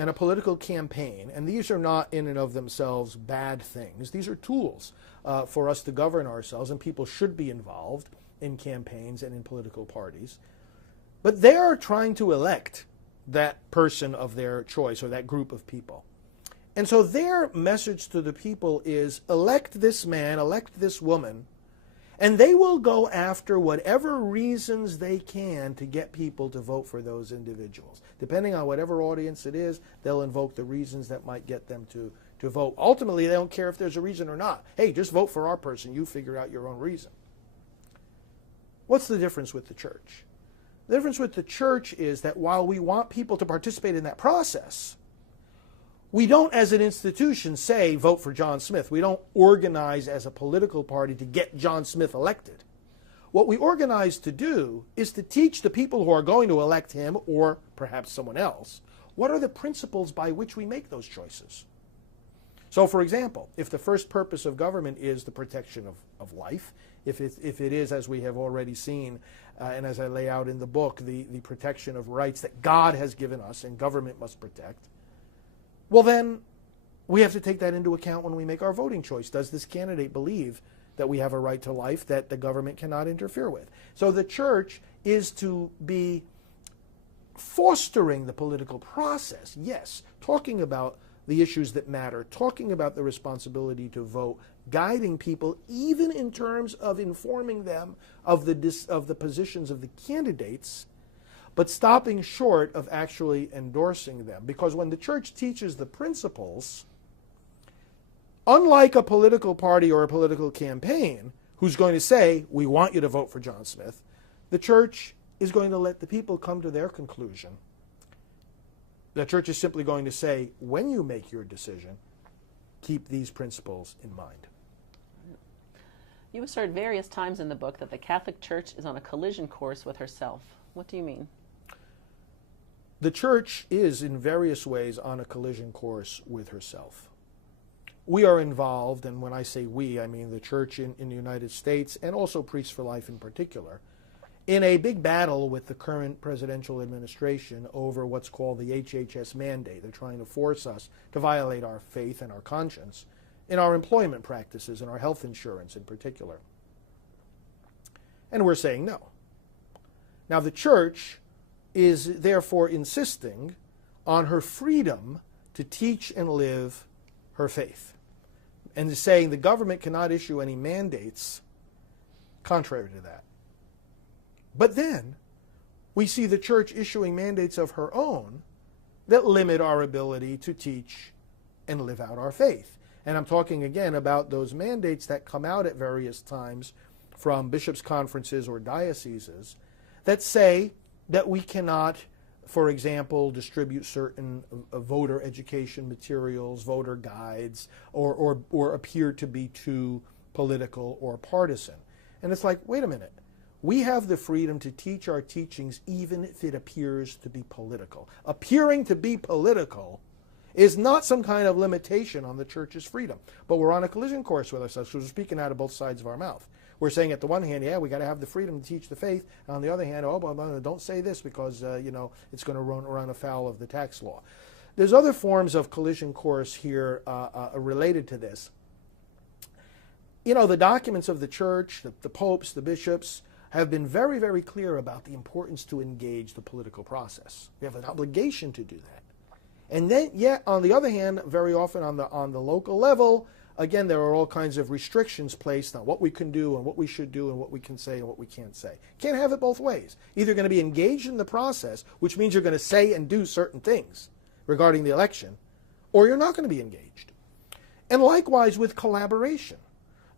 and a political campaign, and these are not in and of themselves bad things. These are tools for us to govern ourselves, and people should be involved in campaigns and in political parties. But they are trying to elect that person of their choice or that group of people. And so their message to the people is, elect this man, elect this woman, and they will go after whatever reasons they can to get people to vote for those individuals. Depending on whatever audience it is, they'll invoke the reasons that might get them to vote. Ultimately, they don't care if there's a reason or not. Hey, just vote for our person. You figure out your own reason. What's the difference with the church? The difference with the church is that while we want people to participate in that process, we don't, as an institution, say, vote for John Smith. We don't organize as a political party to get John Smith elected. What we organize to do is to teach the people who are going to elect him, or perhaps someone else, what are the principles by which we make those choices. So, for example, if the first purpose of government is the protection of life, if it is, as we have already seen, and as I lay out in the book, the protection of rights that God has given us and government must protect, well then, we have to take that into account when we make our voting choice. Does this candidate believe that we have a right to life that the government cannot interfere with? So the church is to be fostering the political process, yes, talking about the issues that matter, talking about the responsibility to vote, guiding people, even in terms of informing them of the positions of the candidates, but stopping short of actually endorsing them. Because when the church teaches the principles, unlike a political party or a political campaign who's going to say, we want you to vote for John Smith, the church is going to let the people come to their conclusion. The church is simply going to say, when you make your decision, keep these principles in mind. You assert various times in the book that the Catholic Church is on a collision course with herself. What do you mean? The church is, in various ways, on a collision course with herself. We are involved, and when I say we, I mean the church in the United States, and also Priests for Life in particular, in a big battle with the current presidential administration over what's called the HHS mandate. They're trying to force us to violate our faith and our conscience in our employment practices and our health insurance in particular. And we're saying no. Now, the church is therefore insisting on her freedom to teach and live her faith, and is saying the government cannot issue any mandates contrary to that. But then we see the church issuing mandates of her own that limit our ability to teach and live out our faith. And I'm talking again about those mandates that come out at various times from bishops' conferences or dioceses that say that we cannot, for example, distribute certain voter education materials, voter guides, or appear to be too political or partisan. And it's like, wait a minute. We have the freedom to teach our teachings even if it appears to be political. Appearing to be political is not some kind of limitation on the church's freedom. But we're on a collision course with ourselves because we're speaking out of both sides of our mouth. We're saying at the one hand, yeah, we got to have the freedom to teach the faith. And on the other hand, don't say this because, it's going to run afoul of the tax law. There's other forms of collision course here related to this. The documents of the church, the popes, the bishops, have been very, very clear about the importance to engage the political process. We have an obligation to do that. And then, yet, on the other hand, very often on the local level, again, there are all kinds of restrictions placed on what we can do and what we should do and what we can say and what we can't say. Can't have it both ways. Either you're going to be engaged in the process, which means you're going to say and do certain things regarding the election, or you're not going to be engaged. And likewise with collaboration.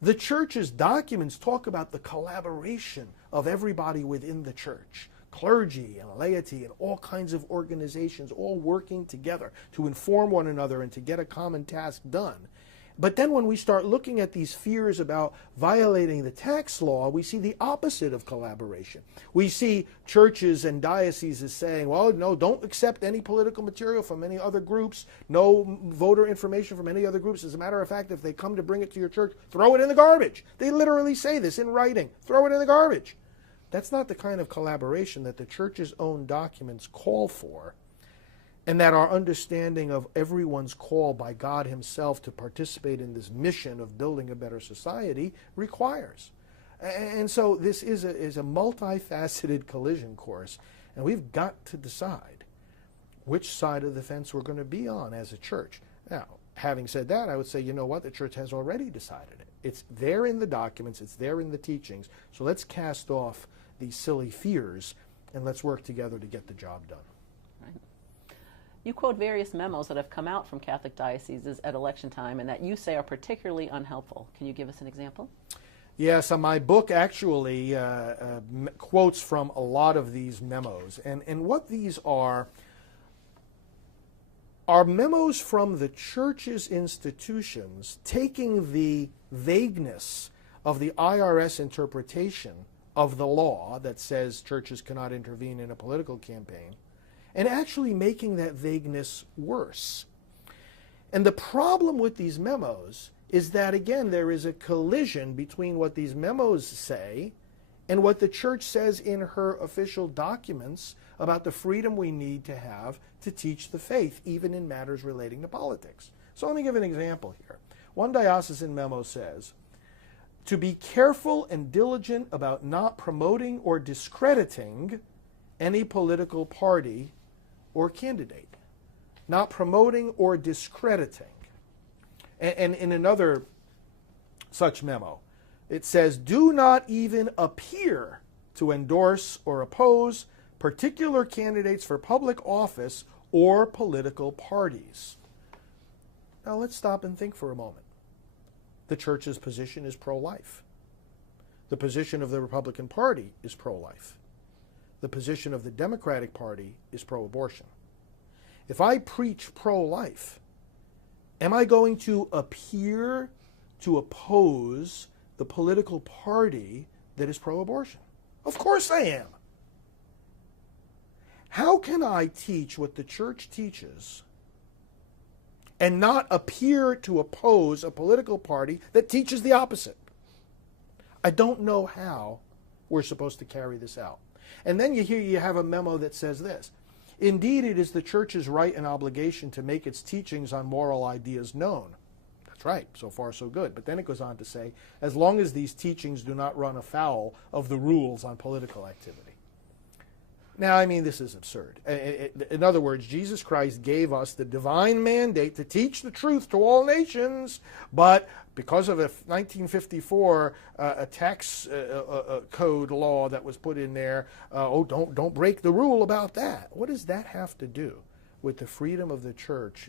The church's documents talk about the collaboration of everybody within the church, clergy and laity and all kinds of organizations all working together to inform one another and to get a common task done. But then when we start looking at these fears about violating the tax law, we see the opposite of collaboration. We see churches and dioceses saying, well, no, don't accept any political material from any other groups, no voter information from any other groups. As a matter of fact, if they come to bring it to your church, throw it in the garbage. They literally say this in writing, throw it in the garbage. That's not the kind of collaboration that the church's own documents call for. and that our understanding of everyone's call by God himself to participate in this mission of building a better society requires. And so this is a multifaceted collision course, and we've got to decide which side of the fence we're going to be on as a church. Now, having said that, I would say, you know what, the church has already decided it. It's there in the documents, it's there in the teachings, so let's cast off these silly fears and let's work together to get the job done. Right. You quote various memos that have come out from Catholic dioceses at election time and that you say are particularly unhelpful. Can you give us an example? Yes, my book actually quotes from a lot of these memos. And what these are memos from the church's institutions taking the vagueness of the IRS interpretation of the law that says churches cannot intervene in a political campaign and actually making that vagueness worse. And the problem with these memos is that, again, there is a collision between what these memos say and what the church says in her official documents about the freedom we need to have to teach the faith, even in matters relating to politics. So let me give an example here. One diocesan memo says, to be careful and diligent about not promoting or discrediting any political party or candidate. Not promoting or discrediting. And in another such memo, it says, do not even appear to endorse or oppose particular candidates for public office or political parties. Now let's stop and think for a moment. The church's position is pro-life. The position of the Republican Party is pro-life. The position of the Democratic Party is pro-abortion. If I preach pro-life, am I going to appear to oppose the political party that is pro-abortion? Of course I am. How can I teach what the church teaches and not appear to oppose a political party that teaches the opposite? I don't know how we're supposed to carry this out. And then you have a memo that says this. Indeed, it is the church's right and obligation to make its teachings on moral ideas known. That's right, so far so good. But then it goes on to say, as long as these teachings do not run afoul of the rules on political activity. Now, I mean, this is absurd. In other words, Jesus Christ gave us the divine mandate to teach the truth to all nations, but because of a 1954 tax code law that was put in there, don't break the rule about that. What does that have to do with the freedom of the church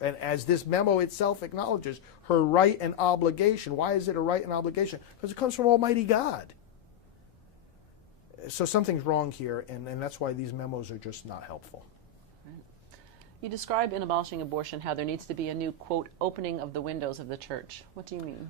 and as this memo itself acknowledges, her right and obligation? Why is it a right and obligation? Because it comes from Almighty God. So something's wrong here, and that's why these memos are just not helpful. You describe in Abolishing Abortion how there needs to be a new, quote, opening of the windows of the church. What do you mean?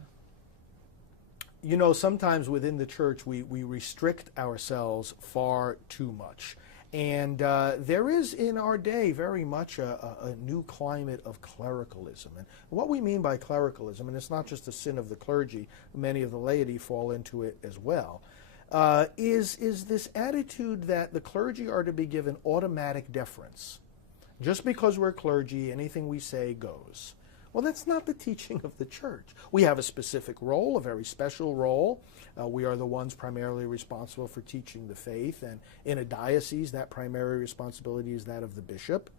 You know, sometimes within the church we restrict ourselves far too much. And there is in our day very much a new climate of clericalism. And what we mean by clericalism, and it's not just a sin of the clergy, many of the laity fall into it as well, is this attitude that the clergy are to be given automatic deference. Just because we're clergy, anything we say goes. Well, that's not the teaching of the church. We have a specific role, a very special role. We are the ones primarily responsible for teaching the faith, and in a diocese, that primary responsibility is that of the bishop.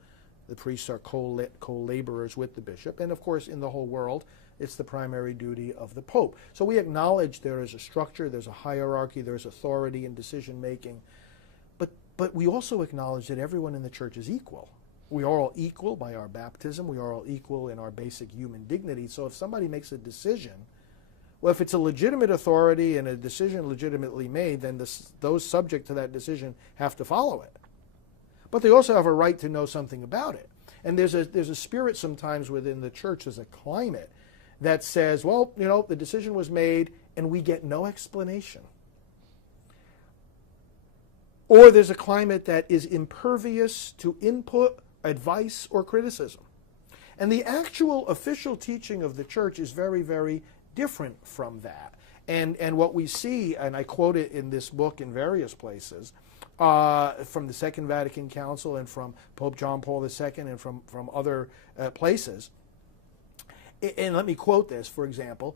The priests are co-laborers with the bishop, and of course, in the whole world, it's the primary duty of the Pope. So we acknowledge there is a structure, there's a hierarchy, there's authority in decision-making, but we also acknowledge that everyone in the church is equal. We are all equal by our baptism. We are all equal in our basic human dignity. So if somebody makes a decision, well, if it's a legitimate authority and a decision legitimately made, then those subject to that decision have to follow it. But they also have a right to know something about it. And there's a spirit sometimes within the church, there's a climate that says, well, you know, the decision was made and we get no explanation. Or there's a climate that is impervious to input, advice, or criticism. And the actual official teaching of the church is very, very different from that. And what we see, and I quote it in this book in various places, from the Second Vatican Council and from Pope John Paul II and from other places. And let me quote this, for example,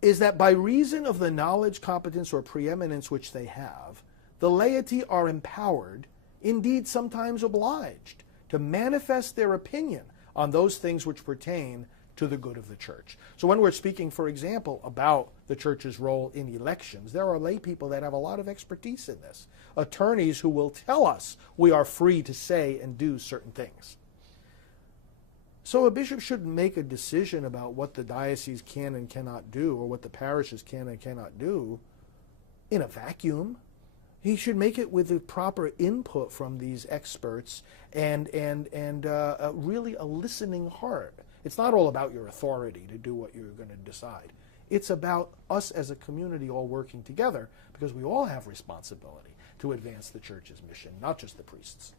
is that by reason of the knowledge, competence, or preeminence which they have, the laity are empowered, indeed sometimes obliged, to manifest their opinion on those things which pertain to the good of the church. So when we're speaking, for example, about the church's role in elections, there are lay people that have a lot of expertise in this. Attorneys who will tell us we are free to say and do certain things. So a bishop shouldn't make a decision about what the diocese can and cannot do, or what the parishes can and cannot do, in a vacuum. He should make it with the proper input from these experts and really a listening heart. It's not all about your authority to do what you're going to decide. It's about us as a community all working together, because we all have responsibility to advance the church's mission, not just the priests.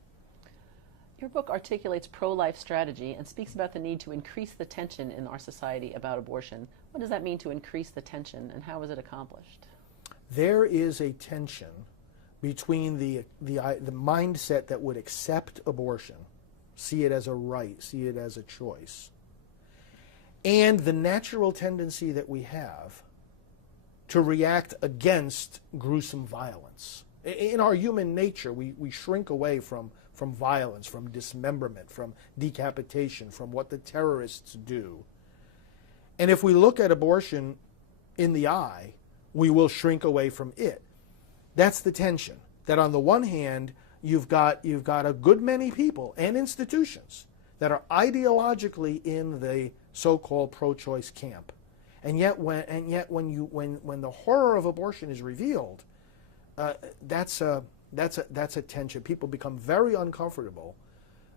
Your book articulates pro-life strategy and speaks about the need to increase the tension in our society about abortion. What does that mean, to increase the tension, and how is it accomplished? There is a tension between the mindset that would accept abortion, see it as a right, see it as a choice, and the natural tendency that we have to react against gruesome violence. In our human nature, we shrink away from violence, from dismemberment, from decapitation, from what the terrorists do. And if we look at abortion in the eye, we will shrink away from it. That's the tension. That on the one hand, you've got a good many people and institutions that are ideologically in the so-called pro-choice camp, and yet when the horror of abortion is revealed, that's a tension. People become very uncomfortable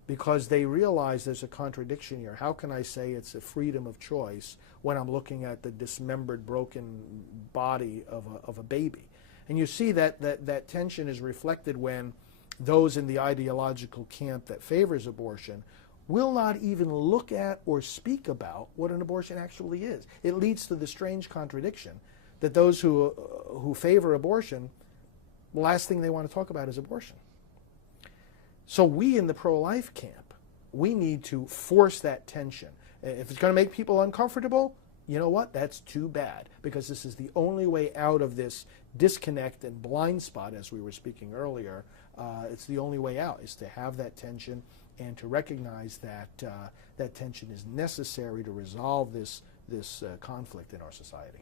because they realize there's a contradiction here. How can I say it's a freedom of choice when I'm looking at the dismembered, broken body of a baby? And you see that tension is reflected when those in the ideological camp that favors abortion will not even look at or speak about what an abortion actually is. It leads to the strange contradiction that those who favor abortion, the last thing they want to talk about is abortion. So we in the pro-life camp, we need to force that tension. If it's going to make people uncomfortable, you know what? That's too bad, because this is the only way out of this disconnect and blind spot, as we were speaking earlier. It's the only way out, is to have that tension and to recognize that that tension is necessary to resolve this conflict in our society.